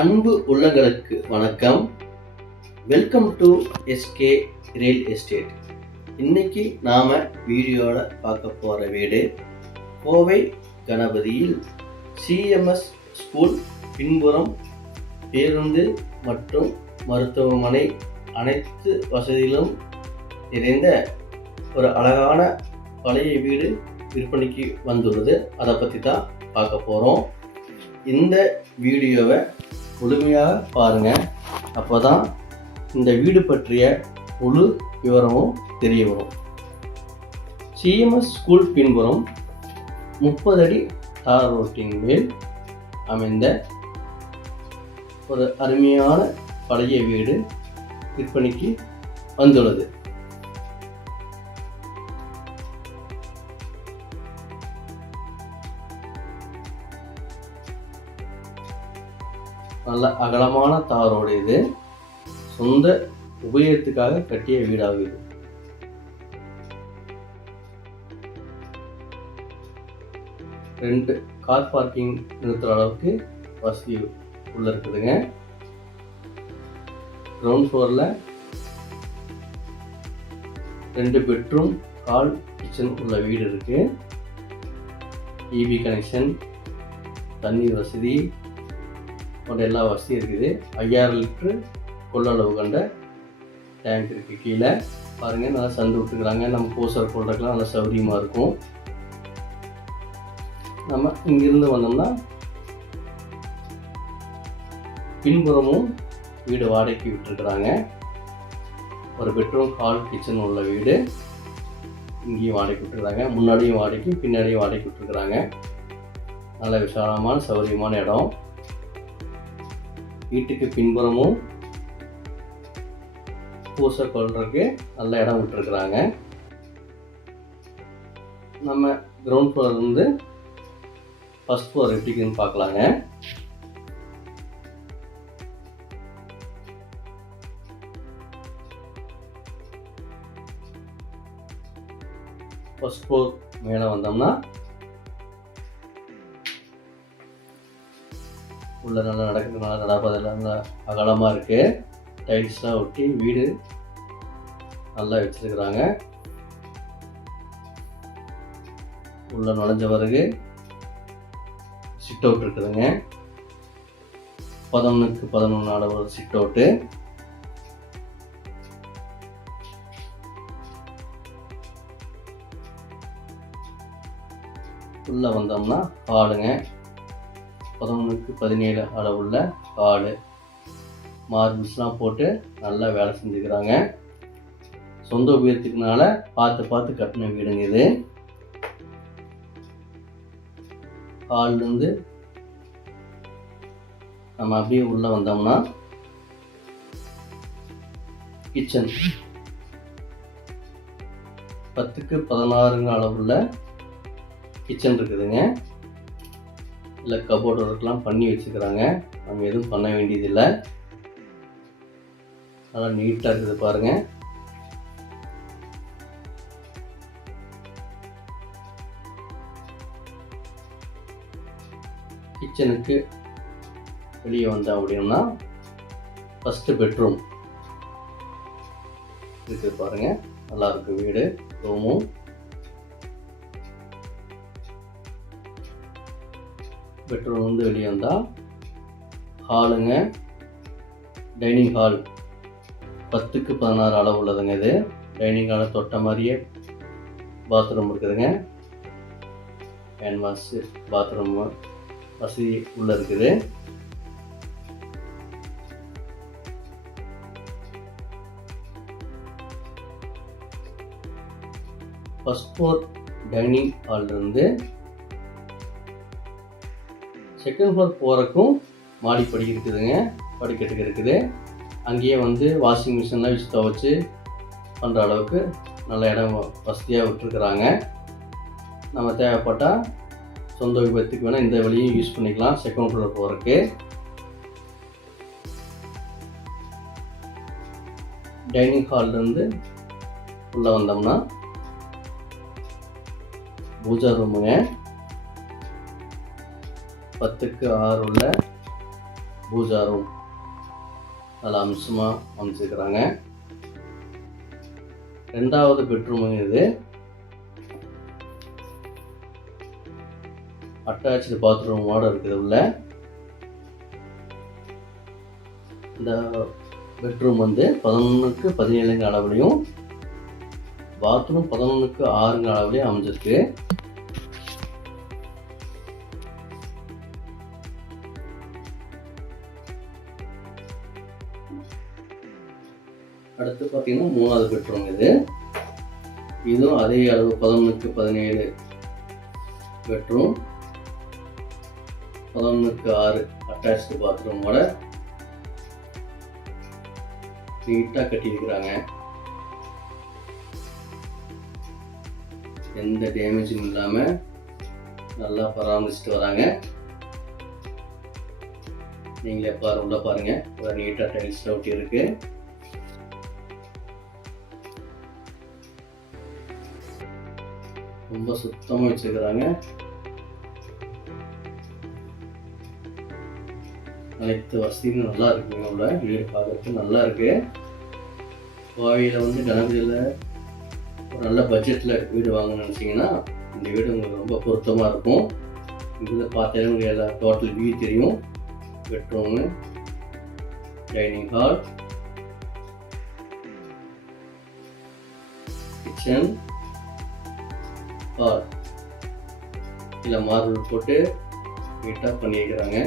அன்பு உள்ளங்களுக்கு வணக்கம். Welcome to SK real estate. இன்னைக்கு நாம வீடியோல பார்க்க போற வீடு கோவை கணபதியில் சிஎம்எஸ் ஸ்கூல் பின்புறம் பேருந்து மற்றும் மருத்துவமனை அனைத்து வசதிகளும் நிறைந்த ஒரு அழகான பழைய வீடு விற்பனைக்கு வந்துள்ளது. அதை பற்றி தான் பார்க்க போகிறோம். இந்த வீடியோவை முழுமையாக பாருங்கள். அப்போ தான் இந்த வீடு பற்றிய முழு விவரமும் தெரிய வரும். சிஎம்எஸ் ஸ்கூல் பின்புறம் 30 அடி தார் ரோட்டின் மேல் அமைந்த ஒரு அருமையான பழைய வீடு விற்பனைக்கு வந்துள்ளது. நல்ல அகலமான தாரோடு இது சொந்த உபயோகத்துக்காக கட்டிய வீடாகும். இது ரெண்டு கார் பார்க்கிங் நிறுத்துற அளவுக்கு வசதி உள்ள இருக்குதுங்க. கிரவுண்ட் ஃப்ளோரில் 2 பெட்ரூம் ஹால் கிச்சன் உள்ள வீடு இருக்கு. இபி கனெக்ஷன், தண்ணீர் வசதி போன்ற எல்லா வசதியும் இருக்குது. 5000 லிட்டரு கொள்ளளவு கண்ட டேங்க் இருக்குது. கீழே பாருங்கள், நல்லா சந்து விட்டுருக்குறாங்க. நம்ம பூசர் கொள்றதுக்கெலாம் நல்லா சௌகரியமாக இருக்கும். நம்ம இங்கிருந்து வந்தோம்னா பின்புறமும் வீடு வாடகைக்கு விட்டுருக்குறாங்க. ஒரு பெட்ரூம் ஹால் கிச்சன் உள்ள வீடு இங்கேயும் வாடகைக்கு விட்டுருக்குறாங்க. முன்னாடியும் வாடகைக்கு பின்னாடியும் வாடகைக்கு விட்டுருக்குறாங்க. நல்ல விசாலமான சௌகரியமான இடம். வீட்டுக்கு பின்புறமும் பூசை கொள்றதுக்கு நல்ல இடம் விட்டுருக்குறாங்க. நம்ம கிரவுண்ட் ஃப்ளோர்லேருந்து ஃபர்ஸ்ட் ஃப்ளோர் எப்படின்னு பார்க்கலாங்க. ஃபர்ஸ்ட் ஃப்ளோர் மேலே வந்தோம்னா உள்ள நல்லா நடக்கிறதுனால நடப்பதெல்லாம் நல்லா அகலமாக இருக்குது. டைல்ஸ்லாம் ஒட்டி வீடு நல்லா வச்சுருக்குறாங்க. உள்ள நுழைஞ்ச பிறகு சிட் அவுட் இருக்குதுங்க. 11x11 அளவு சிட் அவுட்டு. உள்ள வந்தோம்னா ஹாலுங்க. 11x17 அளவுள்ள ஹாலு. மார்பிள்ஸ்லாம் போட்டு நல்லா வேலை செஞ்சுக்கிறாங்க. சொந்த உபயோகத்துக்குனால பார்த்து கட்டின வீடுங்க இது. ஹால்லேருந்து நம்ம அப்படியே உள்ளே வந்தோம்னா கிச்சன் 10x16 அளவுள்ள கிச்சன் இருக்குதுங்க. இல்லை கபோர்டு ஒர்க்லாம் பண்ணி வச்சுக்கிறாங்க. நம்ம எதுவும் பண்ண வேண்டியதில்லை. நல்லா நீட்டாக இருக்குது பாருங்கள். கிச்சனுக்கு வெளியே வந்தோம் அப்படின்னா ஃபஸ்ட்டு பெட்ரூம் இருக்குது பாருங்கள். நல்லா இருக்கு வீடு. ரூமும் பெட்ரூம் வந்து வெளியே வந்தால் ஹாலுங்க. டைனிங் ஹால் 10x16 அளவு உள்ளதுங்க. இது டைனிங் ஹாலை தொட்ட மாதிரியே பாத்ரூம் இருக்குதுங்க. ஹேண்ட் வாஷ் பாத்ரூம் வசதி உள்ள இருக்குது. ஃபர்ஸ்ட் ஃப்ளோர் டைனிங் ஹால்லேருந்து செகண்ட் ஃப்ளோர் போகிறக்கும் மாடிப்படி இருக்குதுங்க. படிக்கட்டுக்கு இருக்குது. அங்கேயே வந்து வாஷிங் மிஷின்லாம் வச்சு துவைச்சி பண்ணுற அளவுக்கு நல்ல இடம் வசதியாக விட்டுருக்குறாங்க. நம்ம தேவைப்பட்டால் சொந்த உபயோகத்துக்கு வேணால் இந்த வழியும் யூஸ் பண்ணிக்கலாம். செகண்ட் ஃப்ளோர் போகிறதுக்கு டைனிங் ஹால்லேருந்து உள்ளே வந்தோம்னா பூஜா ரூமுங்க. 10x6 உள்ள பூஜா ரூம் நல்ல அம்சமாக அமைச்சிருக்கிறாங்க. 2வது பெட்ரூம் இது. அட்டாச்சு பாத்ரூமோட இருக்குது உள்ள. இந்த பெட்ரூம் 11க்கு 17 அளவுலையும் பாத்ரூம் 11க்கு 6 அளவுலையும் அமைஞ்சிருக்கு. அடுத்து பார்த்தீங்கன்னா 3வது பெட்ரூம் இது. இதுவும் அதே அளவு 11க்கு 17 பெட்ரூம், 11க்கு 6 அட்டாச்சு பாத்ரூமோட நீட்டாக கட்டியிருக்கிறாங்க. எந்த டேமேஜும் இல்லாமல் நல்லா பராமரிச்சுட்டு வராங்க. நீங்களே உள்ள பாருங்க, ஒரு நீட்டாக டைல்ஸ் ஒட்டி இருக்கு. ரொம்ப சுத்தமாக வச்சிருக்கிறாங்க. அனைத்து வசதியும் நல்லா இருக்குங்க. உள்ள வீடு பார்க்கறதுக்கு நல்லா இருக்கு. கோவையில் கணபதியில் ஒரு நல்ல பட்ஜெட்டில் வீடு வாங்கணும்னு நினச்சிங்கன்னா இந்த வீடு உங்களுக்கு ரொம்ப பொருத்தமாக இருக்கும். இங்கே பார்த்தாலே உங்களுக்கு எல்லா டோட்டல் வியூ தெரியும். Bedroom, dining hall, kitchen, hall இல்லை மார்பிள் போட்டு நீட்டாக பண்ணியிருக்கிறாங்க.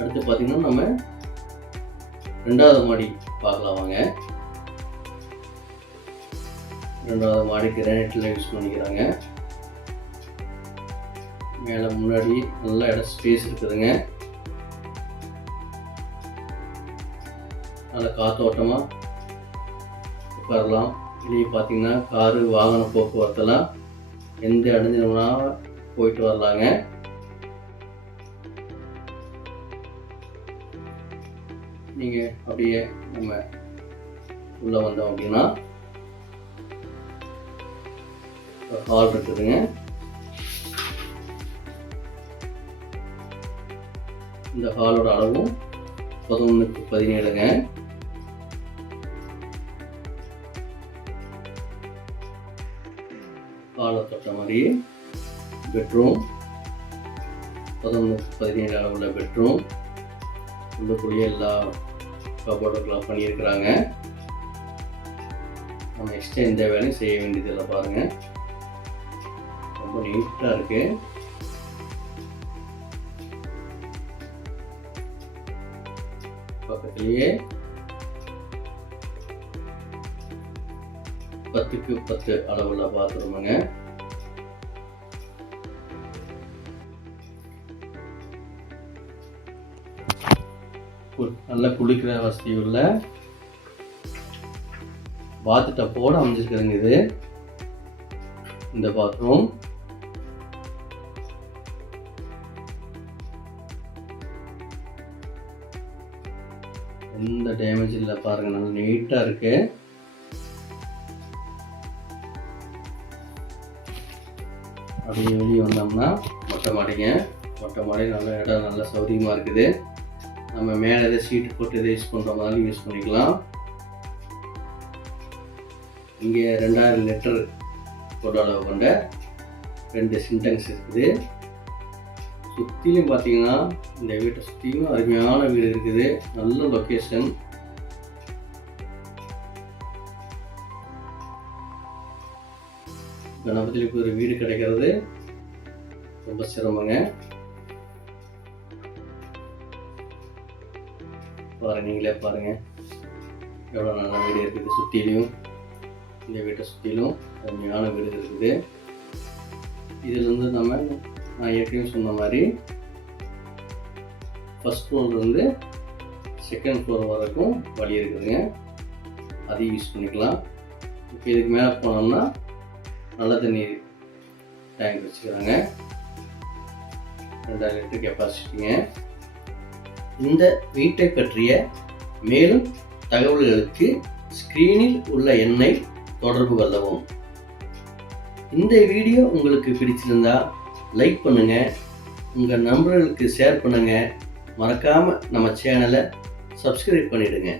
அடுத்து பார்த்தீங்கன்னா நம்ம 2வது மாடி பார்க்கலாம் வாங்க. 2வது மாடி கிரானைட்டில் யூஸ் பண்ணிக்கிறாங்க. மேலே முன்னாடி நல்ல இடம் ஸ்பேஸ் இருக்குதுங்க. நல்ல காத்தோட்டமாக உட்காரலாம். வெளியே பார்த்தீங்கன்னா காரு வாகன போக்குவரத்தெல்லாம் எந்த இடத்துல போயிட்டு வரலாங்க. நீங்கள் அப்படியே நம்ம உள்ளே வந்தோம் அப்படின்னா ஹால் இருக்குதுங்க. இந்த ஹாலோட அளவும் 11க்கு 17ங்க. ஹாலை தொட்ட மாதிரி பெட்ரூம் 11க்கு 17 அளவுள்ள பெட்ரூம். உள்ளக்கூடிய எல்லா கபோர்டுக்கெல்லாம் பண்ணியிருக்கிறாங்க. நம்ம எக்ஸ்ட்ரா எந்த வேலையும் செய்ய வேண்டியதில்லை பாருங்க. ரொம்ப நீட்டாக இருக்கு. பக்கத்துலேயே 10க்கு 10 அளவுள்ள பாத்ரூமுங்க. நல்ல குளிக்கிற வசதி உள்ள பாத் டப்போட அமைஞ்சிருக்குதுங்க. இது இந்த பாத்ரூம் எந்த டேமேஜ் இல்லை பாருங்க. நல்லா நீட்டாக இருக்கு. அப்படியே வெளியே வந்தோம்னா மொட்டை மாடிங்க. மொட்டை மாடி நல்ல இடம், நல்ல சௌகரியமாக இருக்குது. நம்ம மேலே எதாவது சீட்டு போட்டு எதை யூஸ் பண்ணுற மாதிரி யூஸ் பண்ணிக்கலாம். இங்கே 2000 லிட்டர் கொள்ளளவு கொண்ட 2 சின்டெக்ஸ் இருக்குது. சுற்றிலும் பார்த்தீங்கன்னா இந்த வீட்டை சுற்றியும் அருமையான வீடு இருக்குது. நல்ல லொக்கேஷன். கணபதியில் ஒரு வீடு கிடைக்கிறது ரொம்ப சிரமங்க. பாருங்க, நீங்களே பாருங்க எவ்வளோ நல்ல வீடு இருக்குது. சுற்றிலையும் இந்த வீட்டை சுற்றிலும் அருமையான வீடு இருக்குது. இதிலிருந்து நான் ஏற்கனவே சொன்ன மாதிரி ஃபர்ஸ்ட் ஃப்ளோர்லேருந்து செகண்ட் ஃப்ளோர் வரைக்கும் வழி இருக்குதுங்க. அதையும் யூஸ் பண்ணிக்கலாம். இப்போ இதுக்கு மேலே போனோம்னா நல்ல தண்ணி டேங்க் வச்சுக்கிறாங்க. 2000 லிட்டர் கெப்பாசிட்டிங்க. இந்த வீட்டை பற்றிய மேலும் தகவல்களுக்கு ஸ்க்ரீனில் உள்ள எண்ணை தொடர்பு கொள்ளவும். இந்த வீடியோ உங்களுக்கு பிடிச்சிருந்தா லைக் பண்ணுங்க, உங்கள் நண்பர்களுக்கு ஷேர் பண்ணுங்கள். மறக்காமல் நம்ம சேனலை சப்ஸ்கிரைப் பண்ணிவிடுங்க.